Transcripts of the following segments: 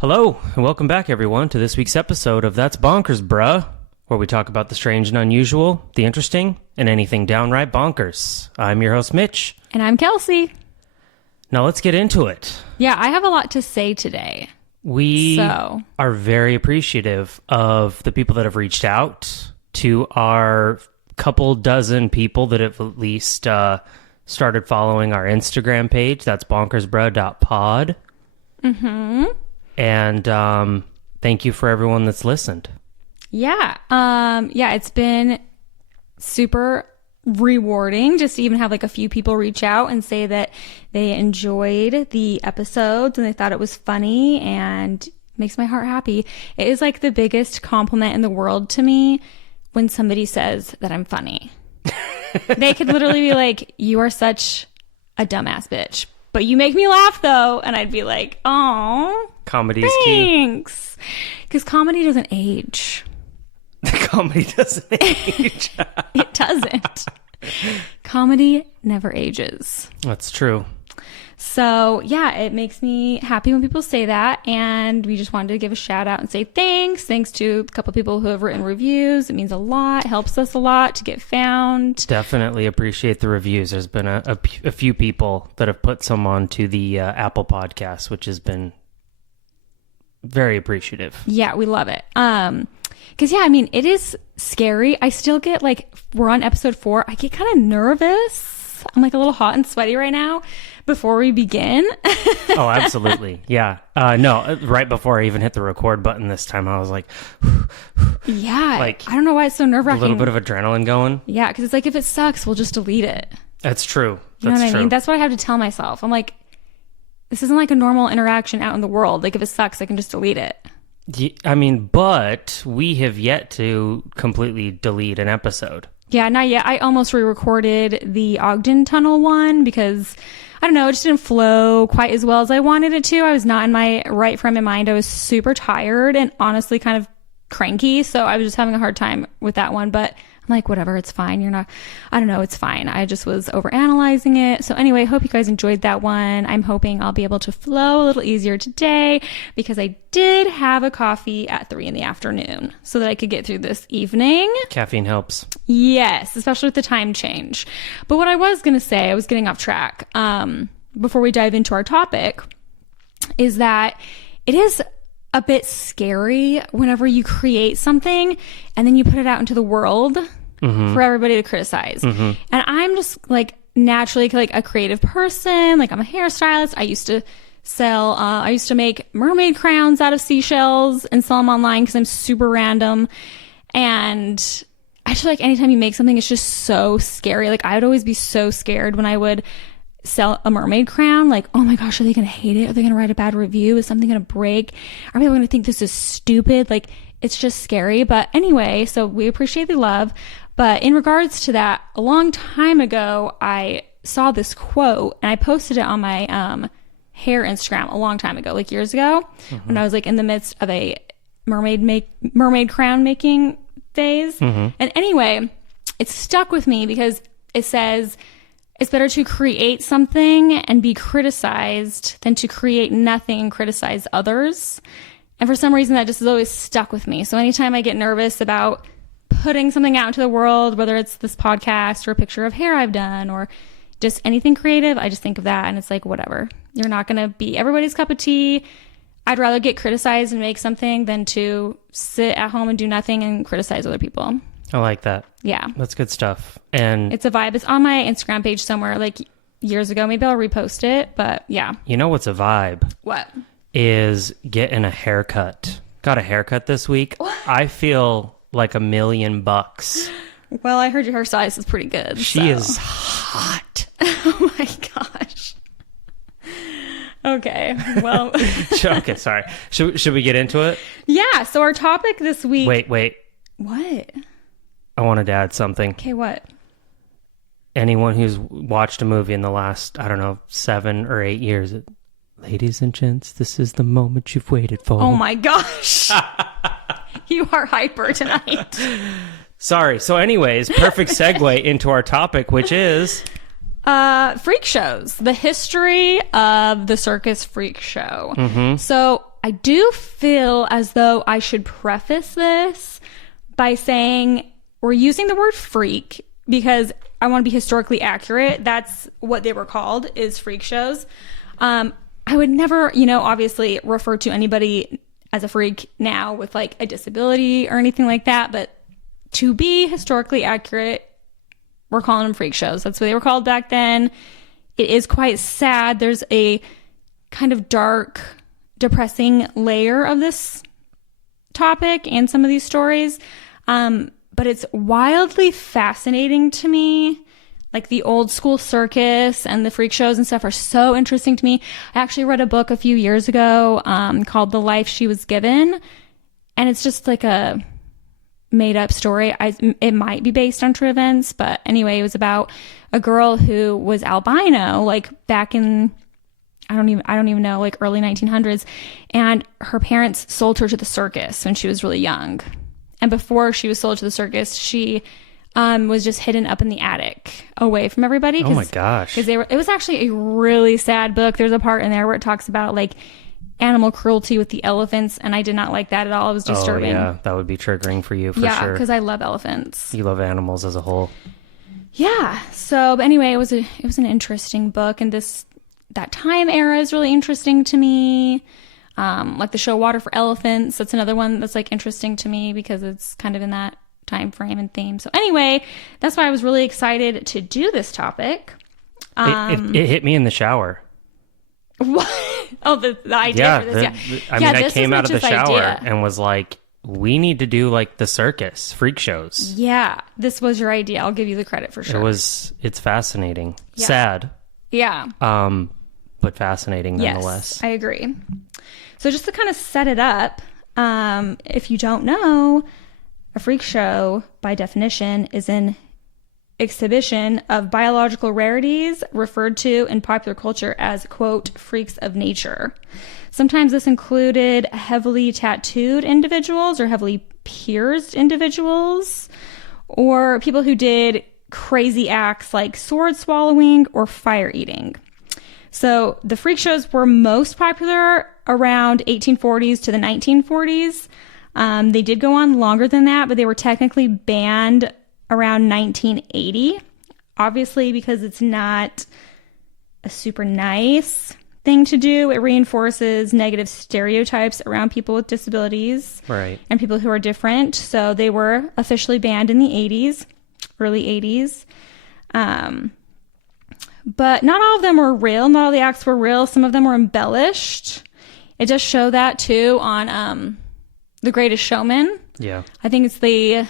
Hello, and welcome back, everyone, to this week's episode of That's Bonkers, Bruh, where we talk about the strange and unusual, the interesting, and anything downright bonkers. I'm your host, Mitch. And I'm Kelsey. Now let's get into it. Yeah, I have a lot to say today. We are very appreciative of the people that have reached out to our couple dozen people that have at least started following our Instagram page. That's bonkersbruh.pod. Mm-hmm. And thank you for everyone that's listened. Yeah. It's been super rewarding just to even have like a few people reach out and say that they enjoyed the episodes and they thought it was funny, and makes my heart happy. It is like the biggest compliment in the world to me when somebody says that I'm funny. They could literally be like, "You are such a dumbass bitch, but you make me laugh though," and I'd be like, "Oh, comedy is thanks," because comedy doesn't age. Comedy doesn't age. It doesn't. Comedy never ages. That's true. So yeah, it makes me happy when people say that, and we just wanted to give a shout out and say thanks. Thanks to a couple people who have written reviews. It means a lot. It helps us a lot to get found. Definitely appreciate the reviews. There's been a few people that have put some onto the Apple Podcast, which has been very appreciative. Yeah, we love it. Because yeah, I mean, it is scary. I still get like, we're on episode 4. I get kind of nervous. I'm like a little hot and sweaty right now before we begin. Oh, absolutely. Yeah. No, right before I even hit the record button this time, I was like, yeah, like, I don't know why it's so nerve-wracking. A little bit of adrenaline going. Yeah, because it's like, if it sucks, we'll just delete it. That's true. You know what I mean? That's what I have to tell myself. I'm like, this isn't like a normal interaction out in the world. Like, if it sucks, I can just delete it. I mean, but we have yet to completely delete an episode. Yeah, not yet. I almost re-recorded the Ogden Tunnel one because, I don't know, it just didn't flow quite as well as I wanted it to. I was not in my right frame of mind. I was super tired and honestly kind of cranky. So I was just having a hard time with that one. But I'm like, whatever, it's fine. I don't know, it's fine. I just was overanalyzing it. So anyway, hope you guys enjoyed that one. I'm hoping I'll be able to flow a little easier today because I did have a coffee at 3 p.m. so that I could get through this evening. Caffeine helps. Yes, especially with the time change. But what I was going to say, I was getting off track, before we dive into our topic, is that it is a bit scary whenever you create something and then you put it out into the world for everybody to criticize. And I'm just like naturally like a creative person. Like, I'm a hairstylist. I used to make mermaid crowns out of seashells and sell them online because I'm super random. And I feel like anytime you make something, it's just so scary. Like, I would always be so scared when I would sell a mermaid crown. Like, oh my gosh, are they going to hate it? Are they going to write a bad review? Is something going to break? Are people going to think this is stupid? Like, it's just scary. But anyway, so we appreciate the love. But in regards to that, a long time ago, I saw this quote and I posted it on my hair Instagram a long time ago, like years ago, when I was like in the midst of a mermaid crown making phase. And anyway, it stuck with me because it says, it's better to create something and be criticized than to create nothing and criticize others. And for some reason, that just has always stuck with me. So anytime I get nervous about putting something out into the world, whether it's this podcast or a picture of hair I've done or just anything creative, I just think of that and it's like, whatever. You're not going to be everybody's cup of tea. I'd rather get criticized and make something than to sit at home and do nothing and criticize other people. I like that. Yeah. That's good stuff. And it's a vibe. It's on my Instagram page somewhere like years ago. Maybe I'll repost it, but yeah. You know what's a vibe? What? Is getting a haircut. Got a haircut this week. What? I feel like $1 million. Well, I heard your hair size is pretty good. She is hot. Oh my gosh. Okay. Well. Okay, sorry. Should we get into it? Yeah. So our topic this week. Wait. What? I wanted to add something. Okay, what? Anyone who's watched a movie in the last, 7 or 8 years, ladies and gents, this is the moment you've waited for. Oh my gosh. You are hyper tonight. Sorry. So anyways, perfect segue into our topic, which is... freak shows. The history of the circus freak show. Mm-hmm. So I do feel as though I should preface this by saying we're using the word freak because I want to be historically accurate. That's what they were called, is freak shows. I would never, obviously refer to anybody as a freak now with like a disability or anything like that. But to be historically accurate, we're calling them freak shows. That's what they were called back then. It is quite sad. There's a kind of dark, depressing layer of this topic and some of these stories. But it's wildly fascinating to me. Like the old school circus and the freak shows and stuff are so interesting to me. I actually read a book a few years ago called The Life She Was Given. And it's just like a made up story. It might be based on true events. But anyway, it was about a girl who was albino, like back in, I don't even know, like early 1900s. And her parents sold her to the circus when she was really young. And before she was sold to the circus, she was just hidden up in the attic away from everybody. Oh my gosh. Because it was actually a really sad book. There's a part in there where it talks about like animal cruelty with the elephants. And I did not like that at all. It was disturbing. Oh yeah, that would be triggering for you for sure. Yeah, because I love elephants. You love animals as a whole. Yeah. So, but anyway, it was an interesting book. And that time era is really interesting to me. Like the show Water for Elephants. That's another one that's like interesting to me because it's kind of in that time frame and theme. So anyway, that's why I was really excited to do this topic. It hit me in the shower. What? Oh, the idea for this. I came out of the shower and was like, we need to do like the circus freak shows. Yeah, this was your idea. I'll give you the credit for sure. It's fascinating. Yeah. Sad. Yeah. But fascinating nonetheless. Yes, I agree. So just to kind of set it up, if you don't know, a freak show, by definition, is an exhibition of biological rarities referred to in popular culture as, quote, freaks of nature. Sometimes this included heavily tattooed individuals or heavily pierced individuals, or people who did crazy acts like sword swallowing or fire eating. So the freak shows were most popular around 1840s to the 1940s. They did go on longer than that, but they were technically banned around 1980. Obviously, because it's not a super nice thing to do. It reinforces negative stereotypes around people with disabilities, right, and people who are different. So they were officially banned in the 80s, early 80s. But not all of them were real. Not all the acts were real. Some of them were embellished. It does show that too on The Greatest Showman. Yeah. I think it's the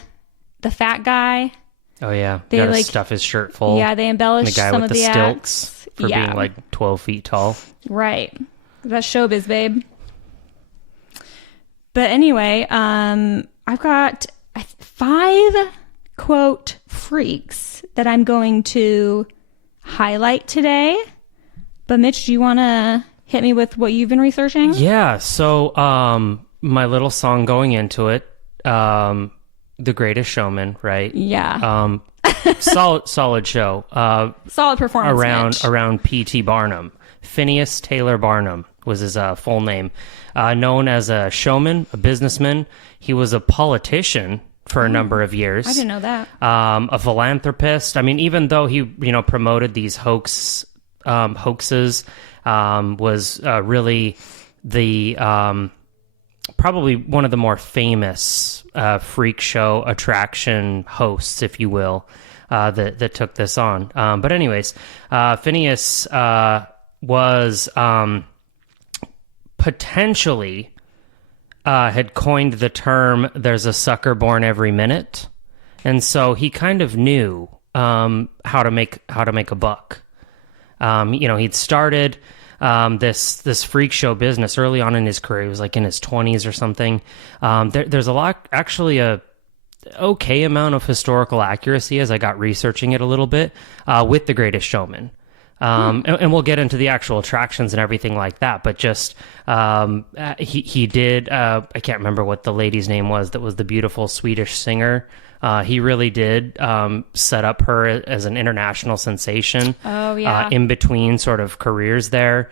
fat guy. Oh yeah. They gotta like stuff his shirt full. Yeah, they embellished the guy some with of the stilts acts. For being like 12 feet tall. Right. That's showbiz, babe. But anyway, I've got 5 quote freaks that I'm going to highlight today. But Mitch, do you want to hit me with what you've been researching? Yeah. So my little song going into it, The Greatest Showman, right? Yeah. Solid show. Solid performance. Around P.T. Barnum. Phineas Taylor Barnum was his full name. Known as a showman, a businessman. He was a politician for a number of years. I didn't know that. A philanthropist. I mean, even though he, promoted these hoaxes, was really the probably one of the more famous freak show attraction hosts, if you will, that took this on. But anyways, Phineas was potentially had coined the term "there's a sucker born every minute," and so he kind of knew how to make a buck. He'd started this freak show business early on in his career. He was like in his 20s or something. There's a lot, actually a okay amount of historical accuracy as I got researching it a little bit with The Greatest Showman. And we'll get into the actual attractions and everything like that. But just he did. I can't remember what the lady's name was. That was the beautiful Swedish singer. He really did set up her as an international sensation. Oh yeah. In between sort of careers there.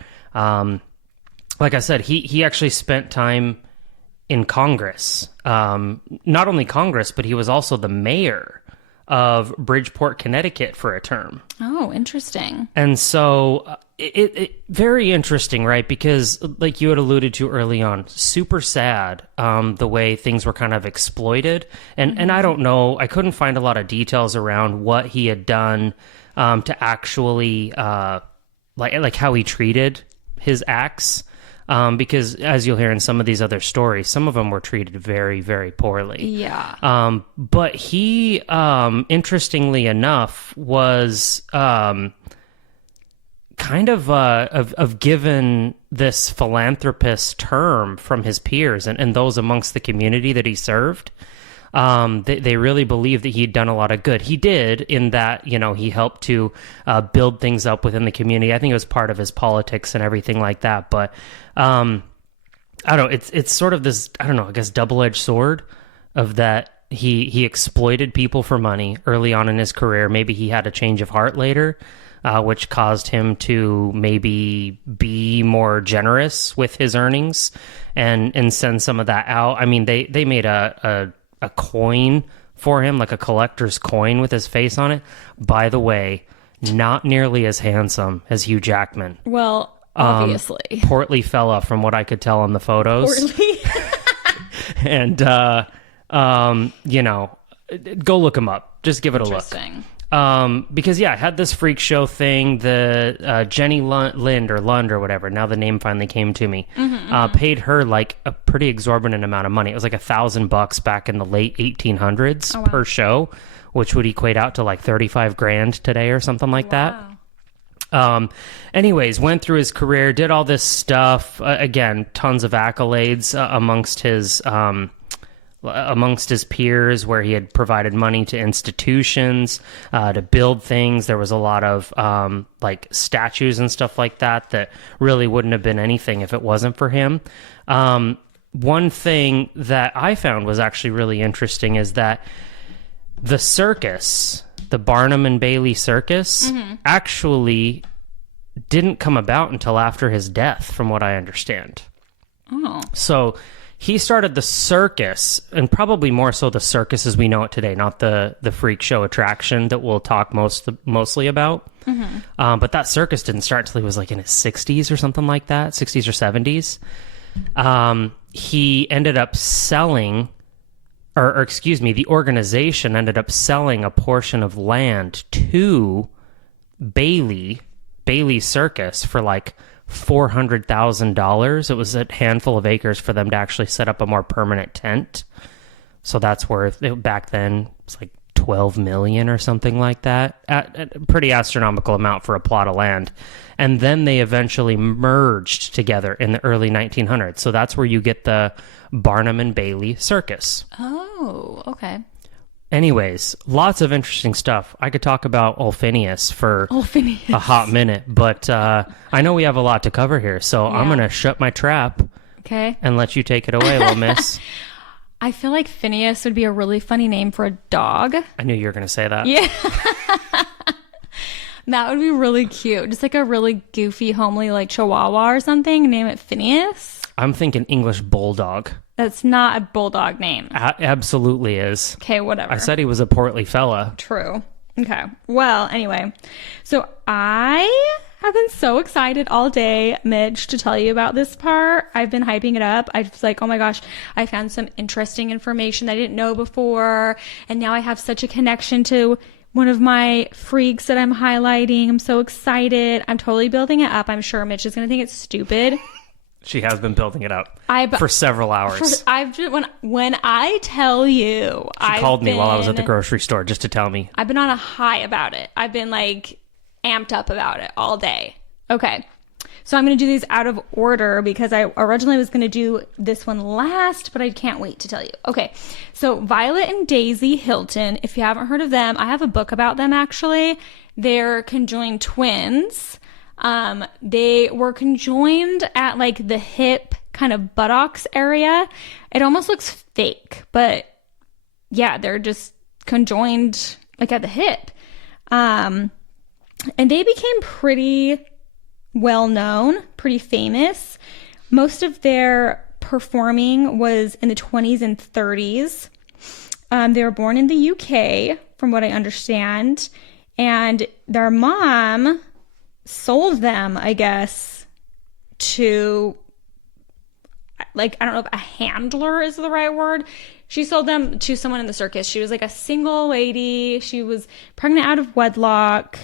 like I said, he actually spent time in Congress. Not only Congress, but he was also the mayor of Bridgeport, Connecticut for a term. Oh, interesting. And so it very interesting, right? Because like you had alluded to early on, super sad the way things were kind of exploited. And I don't know, I couldn't find a lot of details around what he had done to actually like how he treated his acts. Because as you'll hear in some of these other stories, some of them were treated very, very poorly. Yeah. But he, interestingly enough, was kind of given this philanthropist term from his peers and those amongst the community that he served. They really believed that he'd done a lot of good. He did, in that, he helped to build things up within the community. I think it was part of his politics and everything like that. But I don't know. It's sort of this, I don't know, I guess double-edged sword of that he exploited people for money early on in his career. Maybe he had a change of heart later, which caused him to maybe be more generous with his earnings and send some of that out. I mean, they made a coin for him, like a collector's coin with his face on it. By the way, not nearly as handsome as Hugh Jackman. Well, obviously. Portly fella from what I could tell on the photos. Portly. And, go look him up. Just give it a look. Because I had this freak show thing. The Jenny Lind or whatever. Now the name finally came to me. Paid her like a pretty exorbitant amount of money. It was like $1,000 back in the late 1800s per show, which would equate out to like 35 grand today or something like that. Anyways, went through his career, did all this stuff. Again, tons of accolades amongst his peers, where he had provided money to institutions to build things. There was a lot of like statues and stuff like that really wouldn't have been anything if it wasn't for him. One thing that I found was actually really interesting is that the circus, the Barnum and Bailey circus, actually didn't come about until after his death, from what I understand. Oh. So he started the circus, and probably more so the circus as we know it today, not the freak show attraction that we'll talk mostly about. But that circus didn't start till he was like in his 60s or something like that, 60s or 70s. He ended up selling, or excuse me, the organization ended up selling a portion of land to Bailey Circus for like $400,000. It was a handful of acres for them to actually set up a more permanent tent. So that's worth, back then, it's like 12 million or something like that. A pretty astronomical amount for a plot of land. And then they eventually merged together in the early 1900s. So that's where you get the Barnum and Bailey Circus. Oh, okay. Anyways, lots of interesting stuff. I could talk about Phineas for a hot minute, but I know we have a lot to cover here, so I'm going to shut my trap and let you take it away, little miss. I feel like Phineas would be a really funny name for a dog. I knew you were going to say that. Yeah. That would be really cute. Just like a really goofy, homely, like Chihuahua or something. Name it Phineas. I'm thinking English Bulldog. That's not a bulldog name. Absolutely is. Okay, whatever. I said he was a portly fella. True. Okay. Well, anyway. So I have been so excited all day, Mitch, to tell you about this part. I've been hyping it up. I was like, oh my gosh, I found some interesting information that I didn't know before. And now I have such a connection to one of my freaks that I'm highlighting. I'm so excited. I'm totally building it up. I'm sure Mitch is going to think it's stupid. She has been building it up for several hours. When I tell you, she called me while I was at the grocery store just to tell me. I've been on a high about it. I've been like amped up about it all day. Okay. So I'm going to do these out of order because I originally was going to do this one last, but I can't wait to tell you. Okay. So Violet and Daisy Hilton, if you haven't heard of them, I have a book about them actually. They're conjoined twins. They were conjoined at like the hip kind of buttocks area. It almost looks fake, but yeah, they're just conjoined like at the hip. And they became pretty well known, pretty famous Most of their performing was in the 20s and 30s. They were born in the UK, from what I understand. And their mom sold them, I guess, to, like, I don't know if a handler is the right word. She sold them to someone in the circus. She was like a single lady. She was pregnant out of wedlock.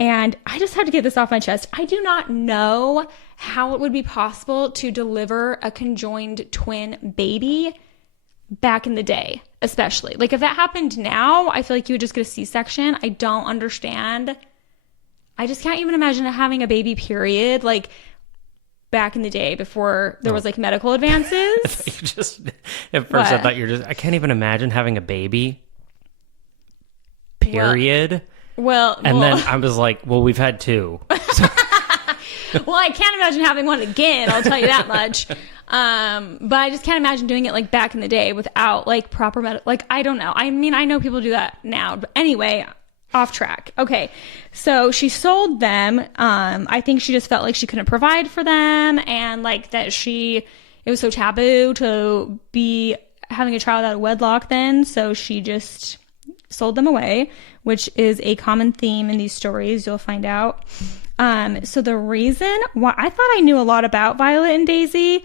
And I just had to get this off my chest. I do not know how it would be possible to deliver a conjoined twin baby back in the day, especially. Like, if that happened now, I feel like you would just get a C-section. I don't understand. I just can't even imagine having a baby, period, like, back in the day before there was, like, medical advances. You just, at first I thought I can't even imagine having a baby, period. And then I was like, well, we've had two. So. Well, I can't imagine having one again, I'll tell you that much. But I just can't imagine doing it, like, back in the day without, like, proper medical, like, I don't know. I mean, I know people do that now, but anyway, off track. Okay. So she sold them. I think she just felt like she couldn't provide for them, and, like, that it was so taboo to be having a child out of wedlock then. So she just sold them away, which is a common theme in these stories. You'll find out. So the reason why I thought I knew a lot about Violet and Daisy,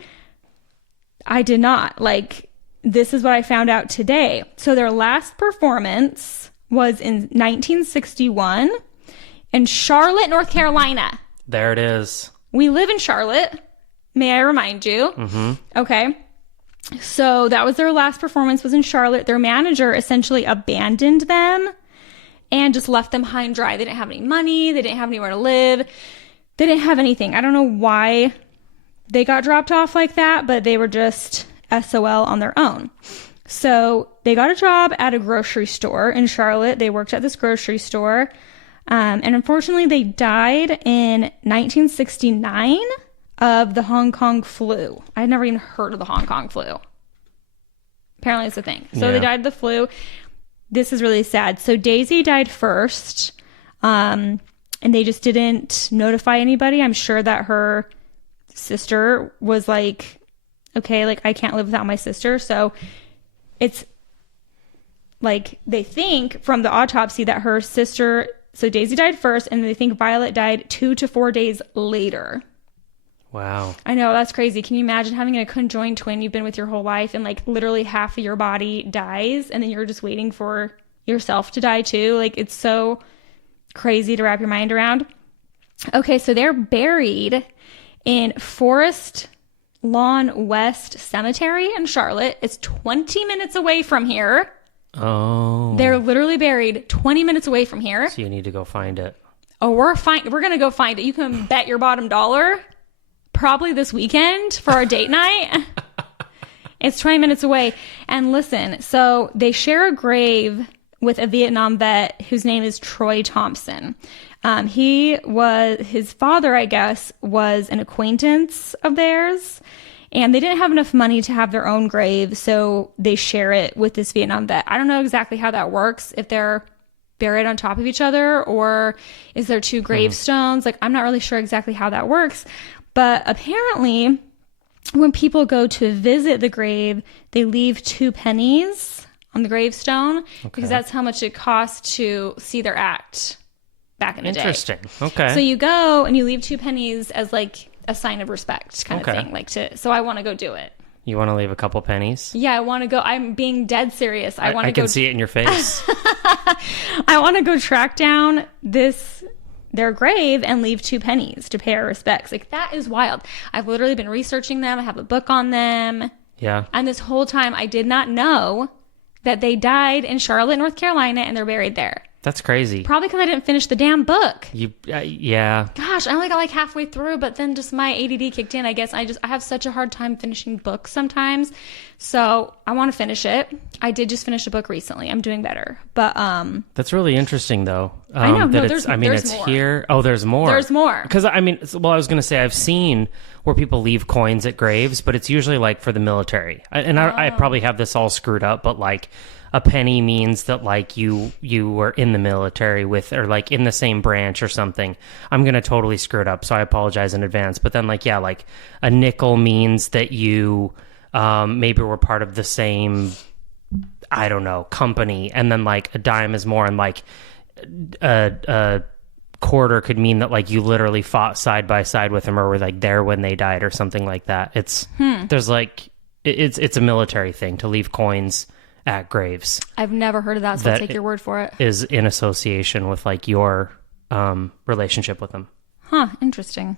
I did not. Like, this is what I found out today. So their last performance was in 1961 in Charlotte, North Carolina. There it is. We live in Charlotte. May I remind you? Mm-hmm. Okay. So that was their last performance, was in Charlotte. Their manager essentially abandoned them and just left them high and dry. They didn't have any money. They didn't have anywhere to live. They didn't have anything. I don't know why they got dropped off like that, but they were just SOL on their own. So they got a job at a grocery store in Charlotte. They worked at this grocery store. And unfortunately, they died in 1969 of the Hong Kong flu. I had never even heard of the Hong Kong flu. Apparently it's a thing. So They died of the flu. This is really sad. So Daisy died first, and they just didn't notify anybody. I'm sure that her sister was like, okay, like, I can't live without my sister. So it's like, they think from the autopsy that her sister, so Daisy died first, and they think Violet died 2 to 4 days later. Wow. I know, that's crazy. Can you imagine having a conjoined twin you've been with your whole life, and, like, literally half of your body dies, and then you're just waiting for yourself to die too? Like, it's so crazy to wrap your mind around. Okay, so they're buried in Forest Lawn West Cemetery in Charlotte. It's 20 minutes away from here. Oh. They're literally buried 20 minutes away from here. So you need to go find it. Oh, we're going to go find it. You can bet your bottom dollar. Probably this weekend for our date night. It's 20 minutes away. And listen, so they share a grave with a Vietnam vet whose name is Troy Thompson. His father, I guess, was an acquaintance of theirs, and they didn't have enough money to have their own grave, so they share it with this Vietnam vet. I don't know exactly how that works, if they're buried on top of each other, or is there two gravestones? Like, I'm not really sure exactly how that works. But apparently, when people go to visit the grave, they leave 2 pennies on the gravestone, because that's how much it costs to see their act back in the day. Interesting. Okay. So you go and you leave 2 pennies as, like, a sign of respect kind of thing. Like, so I want to go do it. You want to leave a couple pennies? Yeah, I want to go. I'm being dead serious. I want to go. I can see it in your face. I want to go track down their grave and leave 2 pennies to pay our respects. Like, that is wild. I've literally been researching them. I have a book on them. Yeah. And this whole time I did not know that they died in Charlotte, North Carolina, and they're buried there. That's crazy. Probably because I didn't finish the damn book. Yeah. Gosh, I only got like halfway through, but then just my ADD kicked in. I guess I have such a hard time finishing books sometimes. So I want to finish it. I did just finish a book recently. I'm doing better. But that's really interesting, though. I know. No, there's more. Here. Oh, there's more. There's more. Because I was going to say, I've seen where people leave coins at graves, but it's usually like for the military. I probably have this all screwed up, but like a penny means that like you were in the military with, or like in the same branch or something. I'm going to totally screw it up, so I apologize in advance. But then like, yeah, like a nickel means that you maybe were part of the same, I don't know, company. And then like a dime is more, and like a quarter could mean that like you literally fought side by side with them or were like there when they died or something like that. There's like, it's a military thing to leave coins at graves. I've never heard of that, so I'll take your word for it. Is in association with like your relationship with them. Huh, interesting.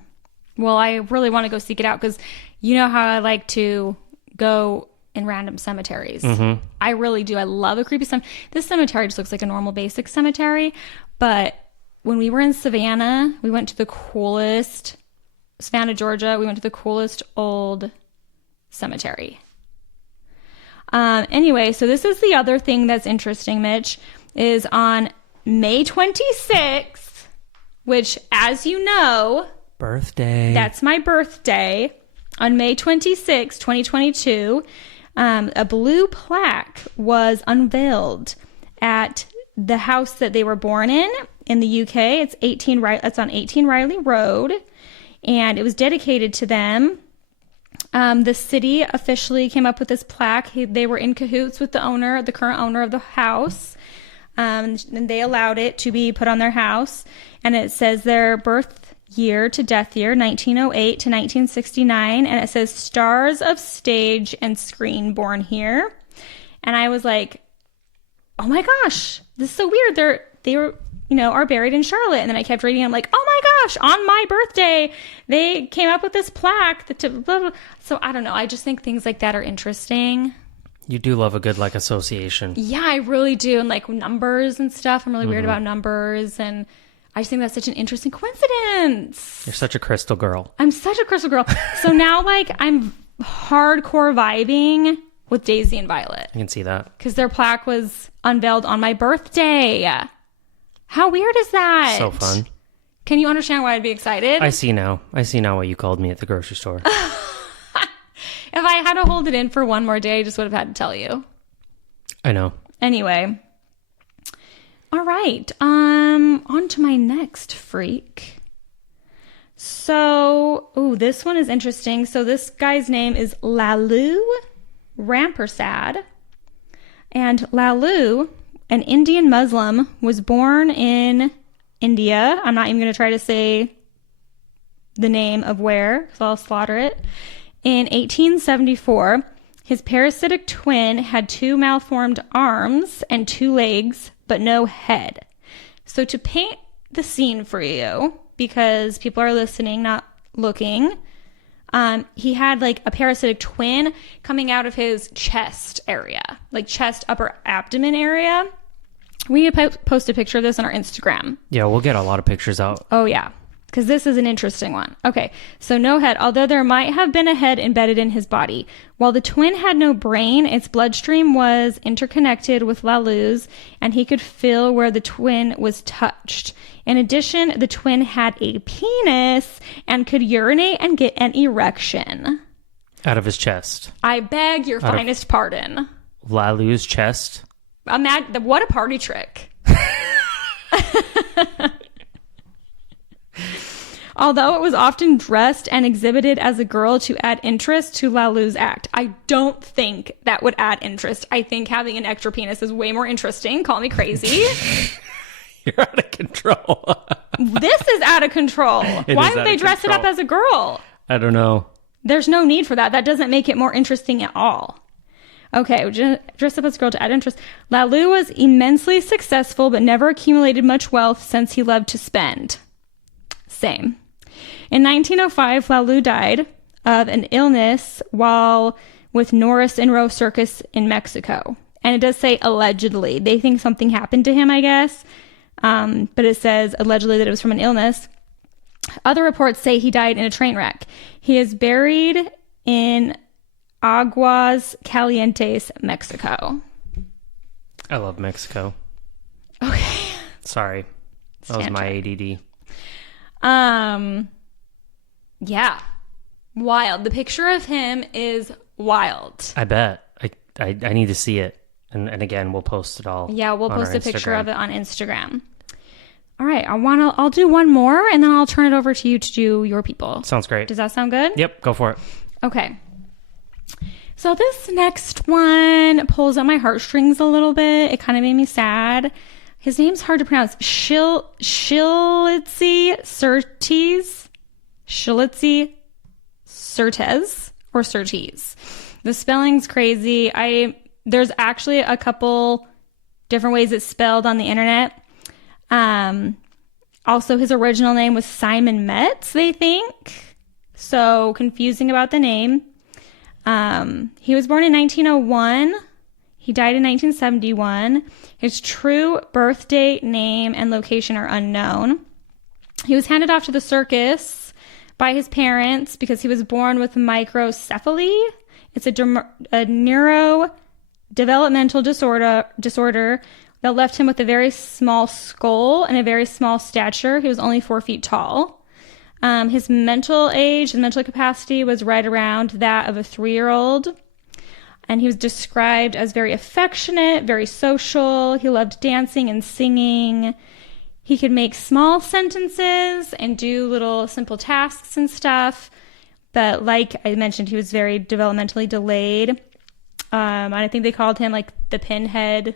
Well, I really want to go seek it out because you know how I like to go in random cemeteries. Mm-hmm. I really do. I love a creepy cemetery. This cemetery just looks like a normal basic cemetery, but when we were in Savannah, we went to the coolest, Savannah, Georgia, we went to the coolest old cemetery. Anyway, so this is the other thing that's interesting, Mitch, is on May 26th, which, as you know, birthday. That's my birthday. On May 26th, 2022, a blue plaque was unveiled at the house that they were born in the UK. It's on 18 Riley Road, and it was dedicated to them. The city officially came up with this plaque. They were in cahoots with the current owner of the house, and they allowed it to be put on their house. And it says their birth year to death year, 1908 to 1969, and it says stars of stage and screen born here. And I was like, oh my gosh, this is so weird. They were, are buried in Charlotte. And then I kept reading. I'm like, oh my gosh, on my birthday, they came up with this plaque. Blah, blah, blah. So I don't know. I just think things like that are interesting. You do love a good like association. Yeah, I really do. And like numbers and stuff. I'm really weird about numbers. And I just think that's such an interesting coincidence. You're such a crystal girl. I'm such a crystal girl. So now like I'm hardcore vibing with Daisy and Violet. I can see that. Because their plaque was unveiled on my birthday. How weird is that? So fun. Can you understand why I'd be excited? I see now why you called me at the grocery store. If I had to hold it in for one more day, I just would have had to tell you. I know. Anyway. All right. On to my next freak. So, this one is interesting. So this guy's name is Lalu Rampersad. And Lalu, an Indian Muslim, was born in India. I'm not even going to try to say the name of where, so I'll slaughter it. In 1874, his parasitic twin had 2 malformed arms and 2 legs, but no head. So to paint the scene for you, because people are listening, not looking, he had like a parasitic twin coming out of his chest area, like chest, upper abdomen area. We need to post a picture of this on our Instagram. Yeah, we'll get a lot of pictures out. Oh, yeah. Because this is an interesting one. Okay, so no head, although there might have been a head embedded in his body. While the twin had no brain, its bloodstream was interconnected with Lalu's, and he could feel where the twin was touched. In addition, the twin had a penis and could urinate and get an erection. Out of his chest. I beg your finest pardon. Lalu's chest? What a party trick. Although it was often dressed and exhibited as a girl to add interest to Lalu's act. I don't think that would add interest. I think having an extra penis is way more interesting. Call me crazy. You're out of control. This is out of control. Why would they dress it up as a girl? I don't know. There's no need for that. That doesn't make it more interesting at all. Okay, dress up as a girl to add interest. Lalu was immensely successful, but never accumulated much wealth since he loved to spend. Same. In 1905, Lalu died of an illness while with Norris and Roe Circus in Mexico. And it does say allegedly. They think something happened to him, I guess. But it says allegedly that it was from an illness. Other reports say he died in a train wreck. He is buried in Aguas Calientes, Mexico. I love Mexico. Okay. Sorry. That was my ADD. Yeah. Wild. The picture of him is wild. I bet. I need to see it. And again, we'll post it all. Yeah, we'll on post our a picture Instagram. of it on Instagram. All right, I'll do one more, and then I'll turn it over to you to do your people. Sounds great. Does that sound good? Yep, go for it. Okay. So this next one pulls at my heartstrings a little bit. It kind of made me sad. His name's hard to pronounce. Shilitzy Surtees or Surtees. The spelling's crazy. There's actually a couple different ways it's spelled on the internet. Also, his original name was Simon Metz, they think. So confusing about the name. He was born in 1901. He died in 1971. His true birth date, name, and location are unknown. He was handed off to the circus by his parents because he was born with microcephaly. It's a neurodevelopmental disorder that left him with a very small skull and a very small stature. He was only 4 feet tall. His mental age and mental capacity was right around that of a 3-year-old. And he was described as very affectionate, very social. He loved dancing and singing. He could make small sentences and do little simple tasks and stuff. But like I mentioned, he was very developmentally delayed. And I think they called him like the pinhead. It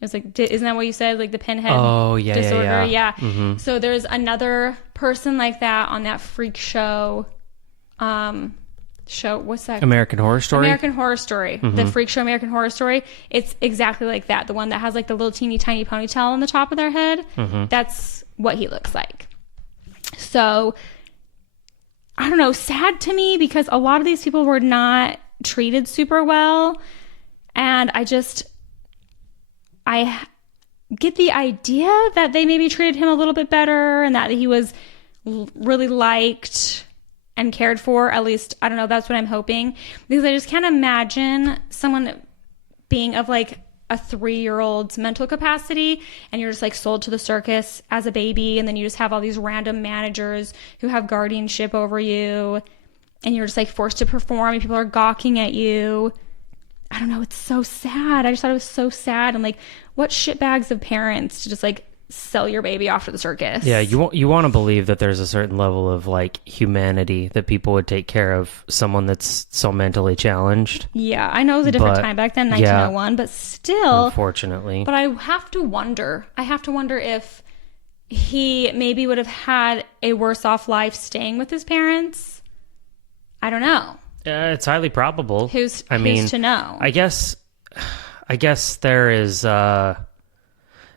was like, isn't that what you said? Like the pinhead disorder? Yeah. Mm-hmm. So there's another person like that on that freak show. What's that? American Horror Story? American Horror Story. Mm-hmm. The freak show American Horror Story. It's exactly like that. The one that has like the little teeny tiny ponytail on the top of their head. Mm-hmm. That's what he looks like. So, I don't know, sad to me because a lot of these people were not treated super well. And I get the idea that they maybe treated him a little bit better and that he was really liked and cared for. At least, I don't know, that's what I'm hoping. Because I just can't imagine someone being of like a 3-year-old's mental capacity and you're just like sold to the circus as a baby, and then you just have all these random managers who have guardianship over you and you're just like forced to perform and people are gawking at you. I don't know, it's so sad. I just thought it was so sad. And like, what shitbags of parents to just like sell your baby off to the circus. Yeah, you want to believe that there's a certain level of like humanity that people would take care of someone that's so mentally challenged. Yeah, I know it was a different time back then, 1901, but still, unfortunately. But I have to wonder if he maybe would have had a worse off life staying with his parents. I don't know. It's highly probable. Who's to know? I guess there is.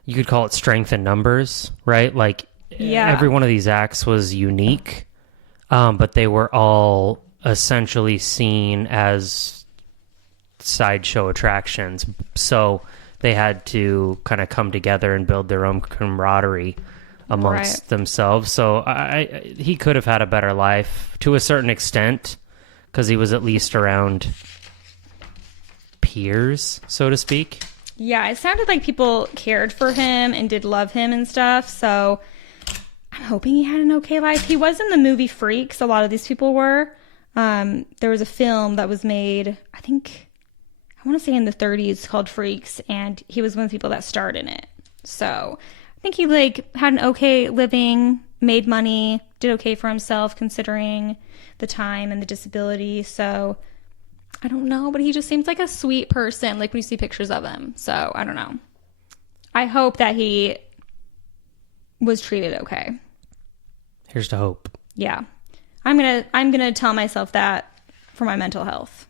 You could call it strength in numbers, right? Like, every one of these acts was unique, but they were all essentially seen as sideshow attractions. So they had to kind of come together and build their own camaraderie amongst themselves. So he could have had a better life to a certain extent because he was at least around peers, so to speak. Yeah, it sounded like people cared for him and did love him and stuff, so I'm hoping he had an okay life. He was in the movie Freaks, a lot of these people were. There was a film that was made, I want to say in the 30s, called Freaks, and he was one of the people that starred in it. So I think he like had an okay living, made money, did okay for himself considering the time and the disability, so I don't know, but he just seems like a sweet person, like when you see pictures of him. So, I don't know. I hope that he was treated okay. Here's to hope. Yeah. I'm gonna tell myself that for my mental health.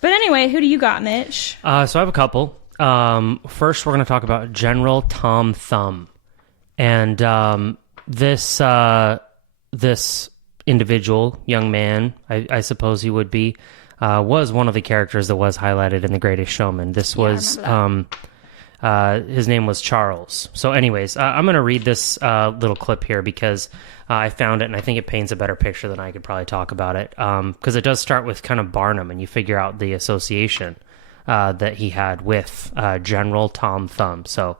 But anyway, who do you got, Mitch? So I have a couple. First, we're going to talk about General Tom Thumb. And this individual, young man, I suppose he would be, was one of the characters that was highlighted in The Greatest Showman. This was, his name was Charles. So anyways, I'm going to read this little clip here because I found it and I think it paints a better picture than I could probably talk about it. Because it does start with kind of Barnum and you figure out the association that he had with General Tom Thumb. So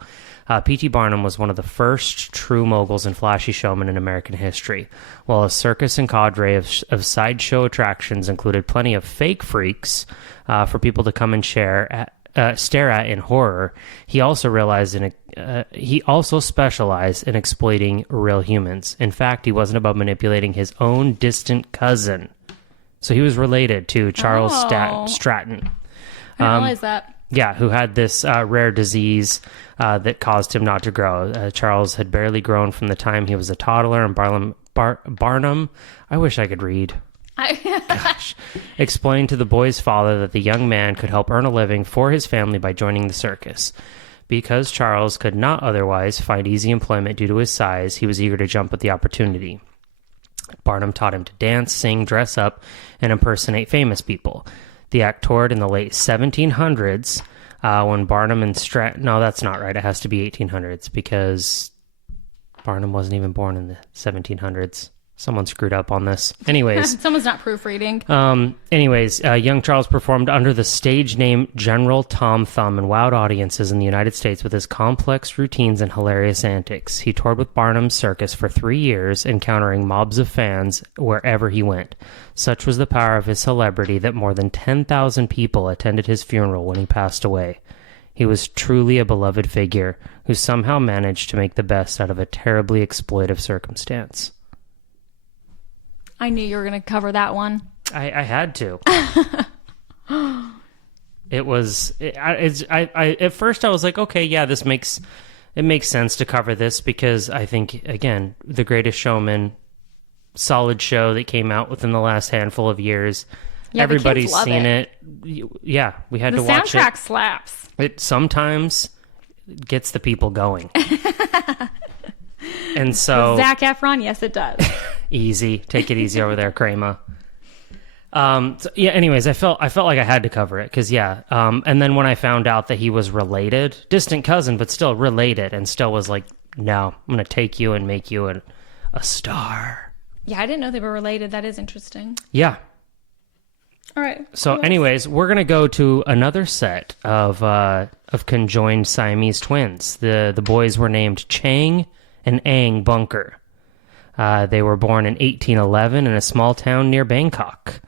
P.T. Barnum was one of the first true moguls and flashy showmen in American history. While a circus and cadre of sideshow attractions included plenty of fake freaks for people to come and share, stare at in horror, he also specialized in exploiting real humans. In fact, he wasn't above manipulating his own distant cousin. So he was related to Charles Stratton. I didn't realize that. Yeah, who had this rare disease that caused him not to grow. Charles had barely grown from the time he was a toddler, and Barnum, I wish I could read. Gosh. Explained to the boy's father that the young man could help earn a living for his family by joining the circus. Because Charles could not otherwise find easy employment due to his size, he was eager to jump at the opportunity. Barnum taught him to dance, sing, dress up, and impersonate famous people. The act toured in the late 1700s when Barnum and Stratton... No, that's not right. It has to be 1800s because Barnum wasn't even born in the 1700s. Someone screwed up on this. Anyways. Someone's not proofreading. Young Charles performed under the stage name General Tom Thumb and wowed audiences in the United States with his complex routines and hilarious antics. He toured with Barnum's circus for 3 years, encountering mobs of fans wherever he went. Such was the power of his celebrity that more than 10,000 people attended his funeral when he passed away. He was truly a beloved figure who somehow managed to make the best out of a terribly exploitive circumstance. I knew you were going to cover that one. I had to. At first I was like, okay, yeah, it makes sense to cover this because I think, again, The Greatest Showman, solid show that came out within the last handful of years. Yeah, everybody's seen it. Yeah, we had to watch it. The soundtrack slaps. It sometimes gets the people going. And so... With Zac Efron, yes, it does. Easy. Take it easy over there, Kramer. Anyways, I felt like I had to cover it because, and then when I found out that he was related, distant cousin, but still related, and still was like, no, I'm going to take you and make you a star. Yeah, I didn't know they were related. That is interesting. Yeah. All right. So anyways, we're going to go to another set of conjoined Siamese twins. The boys were named Chang and Ang Bunker. They were born in 1811 in a small town near Bangkok.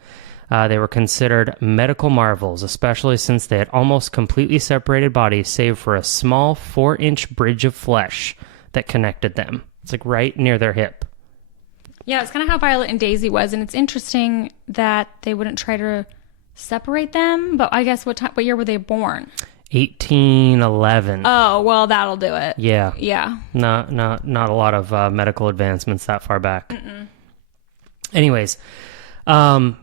They were considered medical marvels, especially since they had almost completely separated bodies, save for a small 4-inch bridge of flesh that connected them. It's like right near their hip. Yeah, it's kind of how Violet and Daisy was, and it's interesting that they wouldn't try to separate them. But I guess what year were they born? 1811. Oh, well, that'll do it. Yeah. Yeah. Not a lot of medical advancements that far back. Mm-mm. Anyways, the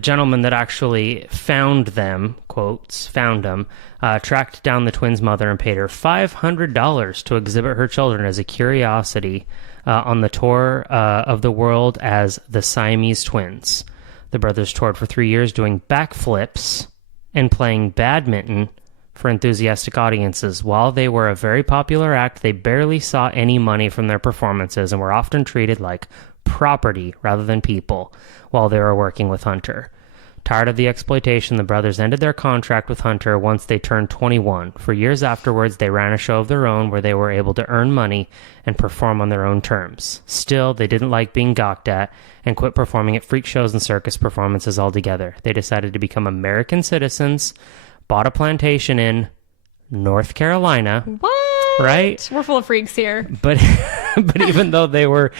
gentleman that actually found them, quotes, found them, tracked down the twins' mother and paid her $500 to exhibit her children as a curiosity on the tour of the world as the Siamese Twins. The brothers toured for 3 years doing backflips and playing badminton for enthusiastic audiences. While they were a very popular act, they barely saw any money from their performances and were often treated like property rather than people while they were working with Hunter. Tired of the exploitation, the brothers ended their contract with Hunter once they turned 21. For years afterwards, they ran a show of their own where they were able to earn money and perform on their own terms. Still, they didn't like being gawked at and quit performing at freak shows and circus performances altogether. They decided to become American citizens, bought a plantation in North Carolina. What? Right? We're full of freaks here. But even though they were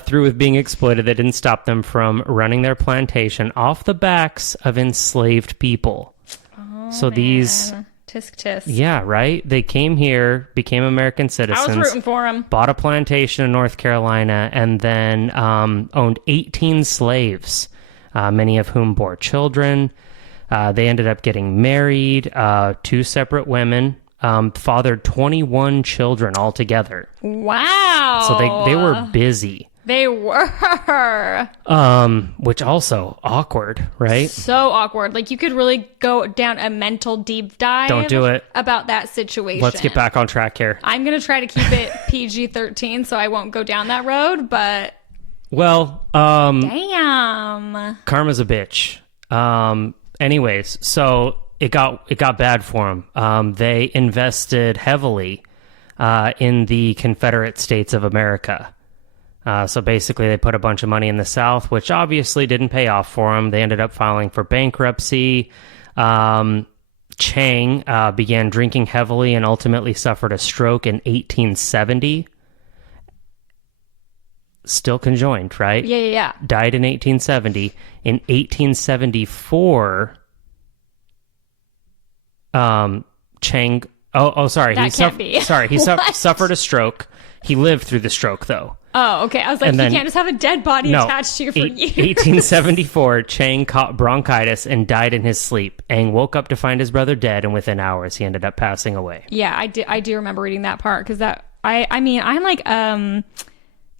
through with being exploited, that didn't stop them from running their plantation off the backs of enslaved people. Oh, so man. These... Tisk tisk. Yeah, right? They came here, became American citizens. I was rooting for them. Bought a plantation in North Carolina, and then owned 18 slaves, many of whom bore children. They ended up getting married, 2 separate women, fathered 21 children altogether. Wow. So they were busy. They were. Which also awkward, right? So awkward. Like you could really go down a mental deep dive. Don't do it. About that situation. Let's get back on track here. I'm going to try to keep it PG-13 so I won't go down that road, but... Well, damn. Karma's a bitch. Anyways, so it got bad for them. They invested heavily in the Confederate States of America. So basically, they put a bunch of money in the South, which obviously didn't pay off for them. They ended up filing for bankruptcy. Chang began drinking heavily and ultimately suffered a stroke in 1870. Still conjoined, right? Yeah. Died in 1870. In 1874, Chang... sorry. That can't be. Sorry, he suffered a stroke. He lived through the stroke, though. Oh, okay. I was like, you can't just have a dead body attached to you for years. 1874, Chang caught bronchitis and died in his sleep. Aang woke up to find his brother dead, and within hours, he ended up passing away. Yeah, I do remember reading that part, because I'm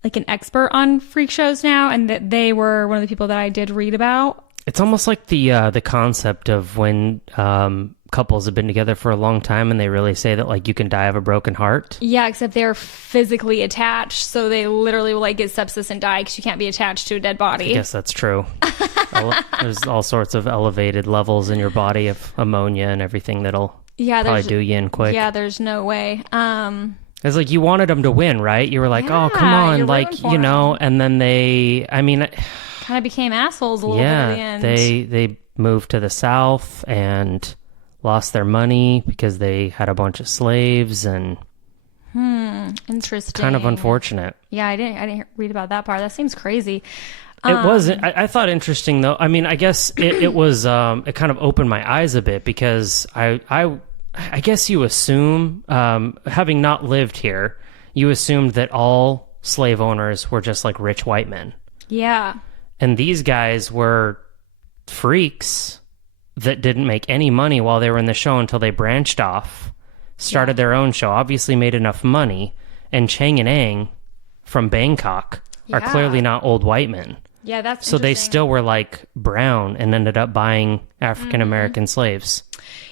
like an expert on freak shows now, and that they were one of the people that I did read about. It's almost like the concept of when couples have been together for a long time and they really say that like you can die of a broken heart. Yeah, except they're physically attached, so they literally will like get sepsis and die because you can't be attached to a dead body. I guess that's true. There's all sorts of elevated levels in your body of ammonia and everything that'll probably do you in quick. Yeah, there's no way. It's like you wanted them to win, right? You were like, oh, come on, like, you know, and then kind of became assholes a little bit at the end. They moved to the South and lost their money because they had a bunch of slaves, and interesting. Kind of unfortunate. Yeah, I didn't read about that part. That seems crazy. It wasn't. I thought interesting though. I mean, I guess it was. It kind of opened my eyes a bit because I guess you assume, having not lived here, you assumed that all slave owners were just like rich white men. Yeah. And these guys were freaks that didn't make any money while they were in the show until they branched off, started their own show, obviously made enough money, and Chang and Aang from Bangkok are clearly not old white men. Yeah, that's so they still were like brown and ended up buying African American slaves.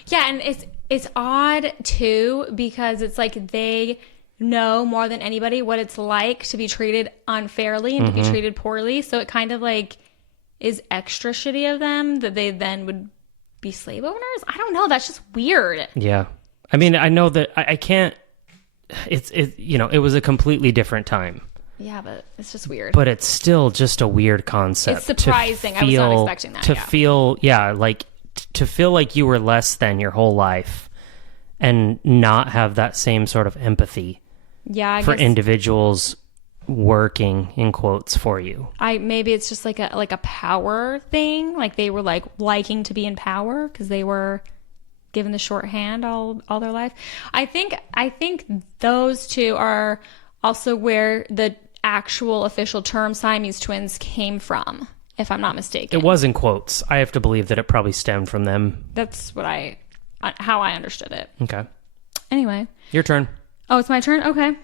Yeah, and it's odd too because it's like they know more than anybody what it's like to be treated unfairly and to be treated poorly. So it kind of like is extra shitty of them that they then would be slave owners. I don't know. That's just weird. Yeah. I mean, I know that I can't, it was a completely different time. Yeah, but it's just weird. But it's still just a weird concept. It's surprising. I was not expecting that. To feel like you were less than your whole life and not have that same sort of empathy for individuals working in quotes for you. Maybe it's just like a power thing. Like they were like liking to be in power because they were given the shorthand all their life. I think those two are also where the actual official term Siamese twins came from, if I'm not mistaken. It was in quotes. I have to believe that it probably stemmed from them. That's how I understood it. Okay. Anyway. Your turn. Oh, it's my turn? Okay.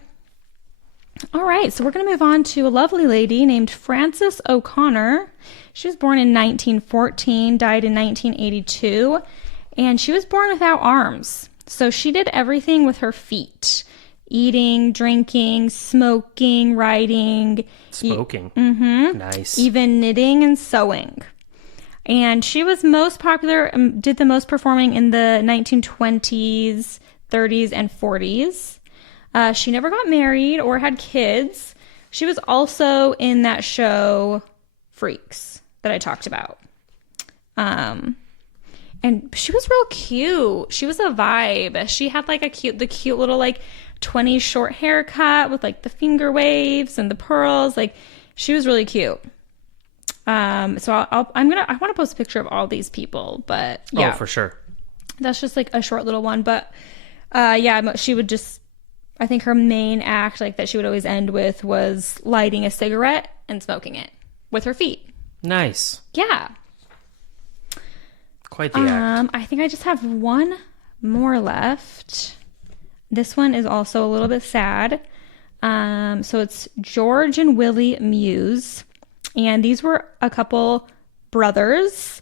All right. So we're going to move on to a lovely lady named Frances O'Connor. She was born in 1914, died in 1982, and she was born without arms. So she did everything with her feet. Eating, drinking, smoking, writing. Smoking. Nice. Even knitting and sewing. And she was most popular, did the most performing in the 1920s, 30s, and 40s. She never got married or had kids. She was also in that show, Freaks, that I talked about. And she was real cute. She was a vibe. She had like the cute little like 20s short haircut with like the finger waves and the pearls. Like she was really cute. So I want to post a picture of all these people, but yeah. Oh, for sure. That's just like a short little one, but she would just, I think her main act like that she would always end with was lighting a cigarette and smoking it with her feet. Nice. Yeah. Quite the act. I think I just have one more left. This one is also a little bit sad. So it's George and Willie Muse. And these were a couple brothers.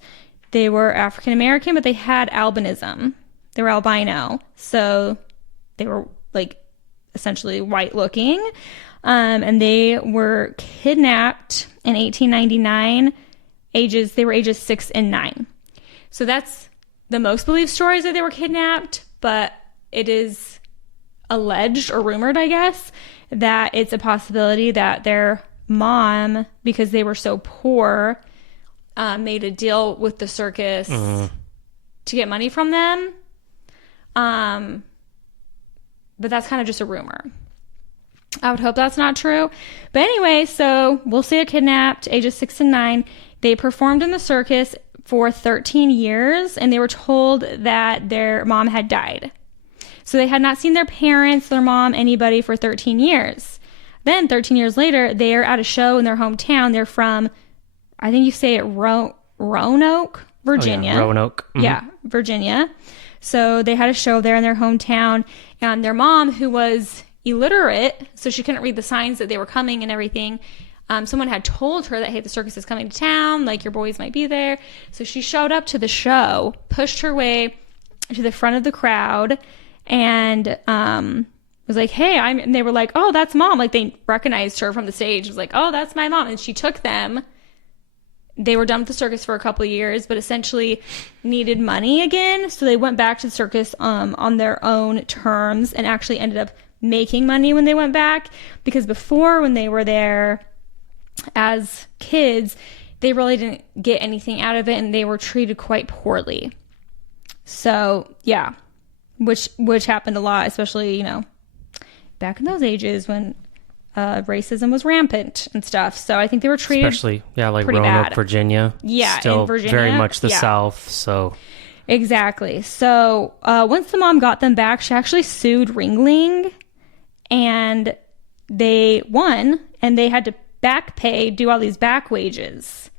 They were African American, but they had albinism. They were albino. So they were like essentially white looking. And they were kidnapped in 1899. They were ages 6 and 9. So that's the most believed stories that they were kidnapped, but it is alleged or rumored, I guess, that it's a possibility that their mom, because they were so poor, made a deal with the circus to get money from them. But that's kind of just a rumor. I would hope that's not true. But anyway, so we'll say kidnapped, ages 6 and 9. They performed in the circus for 13 years, and they were told that their mom had died. So they had not seen their parents, their mom, anybody for 13 years. Then 13 years later, they are at a show in their hometown. They're from, I think you say it, Roanoke, Virginia. Oh, yeah, Roanoke. Mm-hmm. Yeah, Virginia. So they had a show there in their hometown, and their mom, who was illiterate, so she couldn't read the signs that they were coming and everything, someone had told her that, hey, the circus is coming to town, like your boys might be there. So she showed up to the show, pushed her way to the front of the crowd, and was like, hey, and they were like, oh, that's mom. Like, they recognized her from the stage. It was like, oh, that's my mom. And she took them. They were done with the circus for a couple of years, but essentially needed money again. So they went back to the circus on their own terms, and actually ended up making money when they went back. Because before, when they were there as kids, they really didn't get anything out of it, and they were treated quite poorly. So yeah, which happened a lot, especially, you know, back in those ages when racism was rampant and stuff. So I think they were treated, especially, like pretty Roanoke, bad. Virginia. Yeah, still in Virginia, very much the South. So exactly. So once the mom got them back, she actually sued Ringling, and they won, and they had to back pay, do all these back wages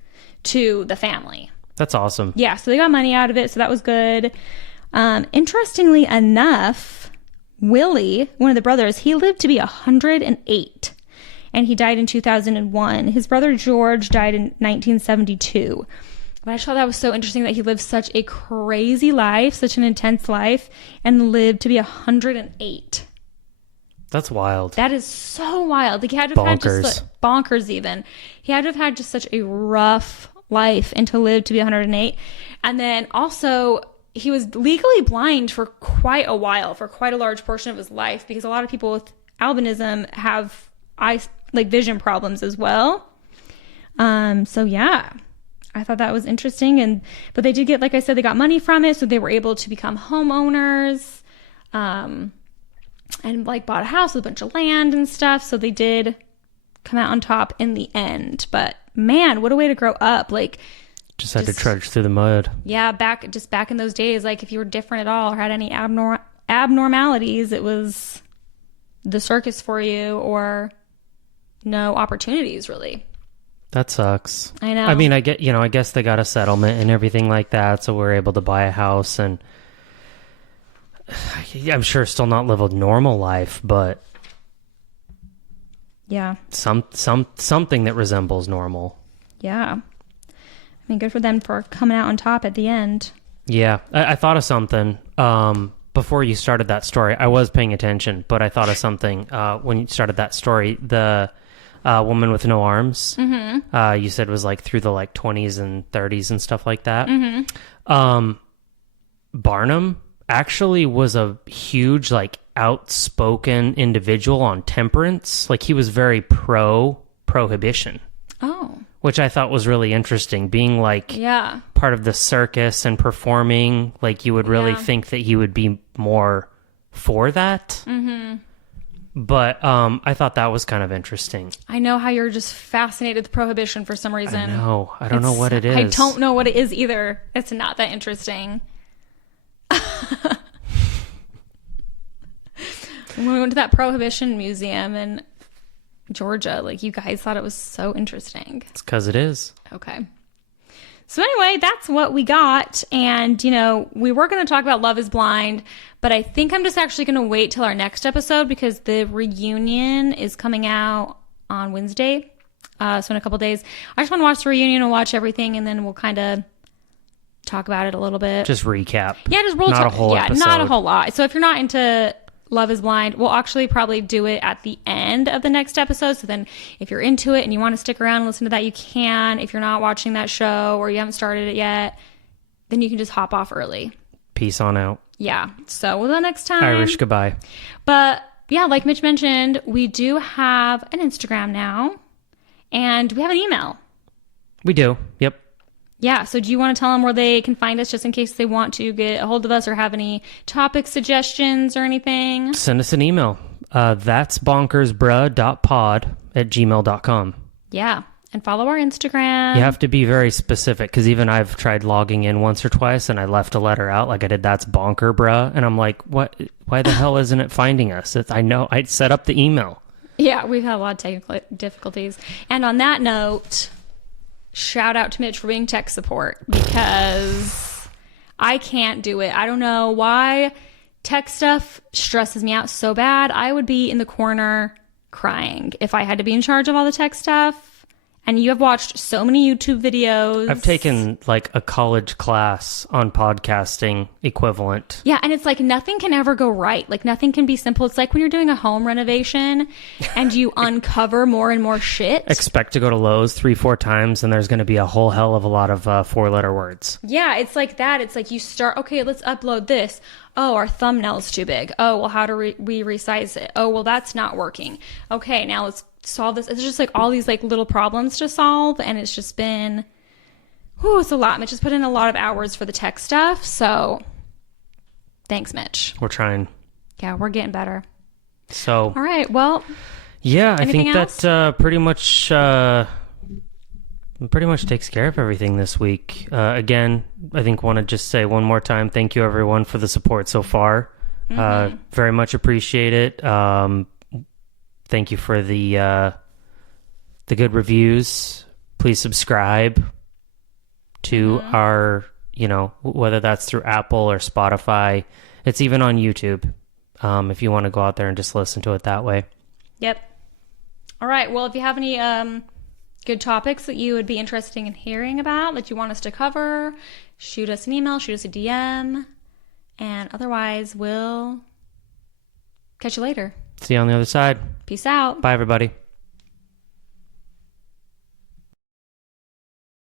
to the family. That's awesome. Yeah, so they got money out of it, so that was good. Interestingly enough, Willie, one of the brothers, he lived to be 108, and he died in 2001. His brother George died in 1972. But I just thought that was so interesting that he lived such a crazy life, such an intense life, and lived to be 108. That's wild. That is so wild. Like, he had to have had just bonkers even. He had to have had just such a rough life and to live to be 108. And then also, he was legally blind for quite a while, for quite a large portion of his life, because a lot of people with albinism have vision problems as well. So yeah, I thought that was interesting. But they did get, like I said, they got money from it, so they were able to become homeowners, and like bought a house with a bunch of land and stuff. So they did come out on top in the end. But man, what a way to grow up. Like, just had to trudge through the mud. Yeah, back in those days, like, if you were different at all or had any abnormalities, it was the circus for you, or no opportunities, really. That sucks. I know. I mean, I guess they got a settlement and everything like that, so we're able to buy a house, and I'm sure still not live a normal life, but yeah, something that resembles normal. Yeah. I mean, good for them for coming out on top at the end. Yeah. I thought of something before you started that story. I was paying attention, but I thought of something when you started that story. The woman with no arms, you said was like through the like 20s and 30s and stuff like that. Mm-hmm. Barnum actually was a huge, like, outspoken individual on temperance. Like, he was very prohibition. Oh. Which I thought was really interesting, being like part of the circus and performing. Like, you would really think that he would be more for that. Mm-hmm. But I thought that was kind of interesting. I know how you're just fascinated with prohibition for some reason. I know. I don't know what it is. I don't know what it is either. It's not that interesting. When we went to that Prohibition Museum in Georgia, like, you guys thought it was so interesting. It's because it is. Okay. So anyway, that's what we got. And, you know, we were going to talk about Love is Blind, but I think I'm just actually going to wait till our next episode, because the reunion is coming out on Wednesday. So in a couple days. I just want to watch the reunion and watch everything, and then we'll kind of talk about it a little bit. Just recap. Yeah, just roll. Not a whole episode. Not a whole lot. So if you're not into Love is Blind, we'll actually probably do it at the end of the next episode. So then if you're into it and you want to stick around and listen to that, you can. If you're not watching that show or you haven't started it yet, then you can just hop off early. Peace on out. Yeah. So until next time. Irish goodbye. But yeah, like Mitch mentioned, we do have an Instagram now. And we have an email. We do. Yep. Yeah. So do you want to tell them where they can find us just in case they want to get a hold of us or have any topic suggestions or anything? Send us an email. That's Bruh.Pod@gmail.com. Yeah. And follow our Instagram. You have to be very specific because even I've tried logging in once or twice and I left a letter out like I did that's bonker bruh. And I'm like, what? Why the hell isn't it finding us? I know I set up the email. Yeah, we've had a lot of technical difficulties. And on that note, shout out to Mitch for being tech support because I can't do it. I don't know why tech stuff stresses me out so bad. I would be in the corner crying if I had to be in charge of all the tech stuff. And you have watched so many YouTube videos. I've taken like a college class on podcasting equivalent. Yeah, and it's like nothing can ever go right. Like nothing can be simple. It's like when you're doing a home renovation and you uncover more and more shit. Expect to go to Lowe's 3-4 times and there's going to be a whole hell of a lot of 4-letter words. Yeah, it's like that. It's like you start, okay, let's upload this. Oh, our thumbnail's too big. Oh, well, how do we resize it? Oh, well, that's not working. Okay, now let's solve this. It's just like all these like little problems to solve, and it's just been, it's a lot. Mitch has put in a lot of hours for the tech stuff, so thanks, Mitch. We're trying. Yeah, we're getting better. So, all right, well, yeah, I think else? that pretty much takes care of everything this week. Again, I think want to just say one more time, thank you everyone for the support so far. Very much appreciate it. Thank you for the good reviews. Please subscribe to our, whether that's through Apple or Spotify. It's even on YouTube. If you want to go out there and just listen to it that way. Yep. All right. Well, if you have any good topics that you would be interested in hearing about, that you want us to cover, shoot us an email, shoot us a DM. And otherwise, we'll catch you later. See you on the other side. Peace out. Bye, everybody.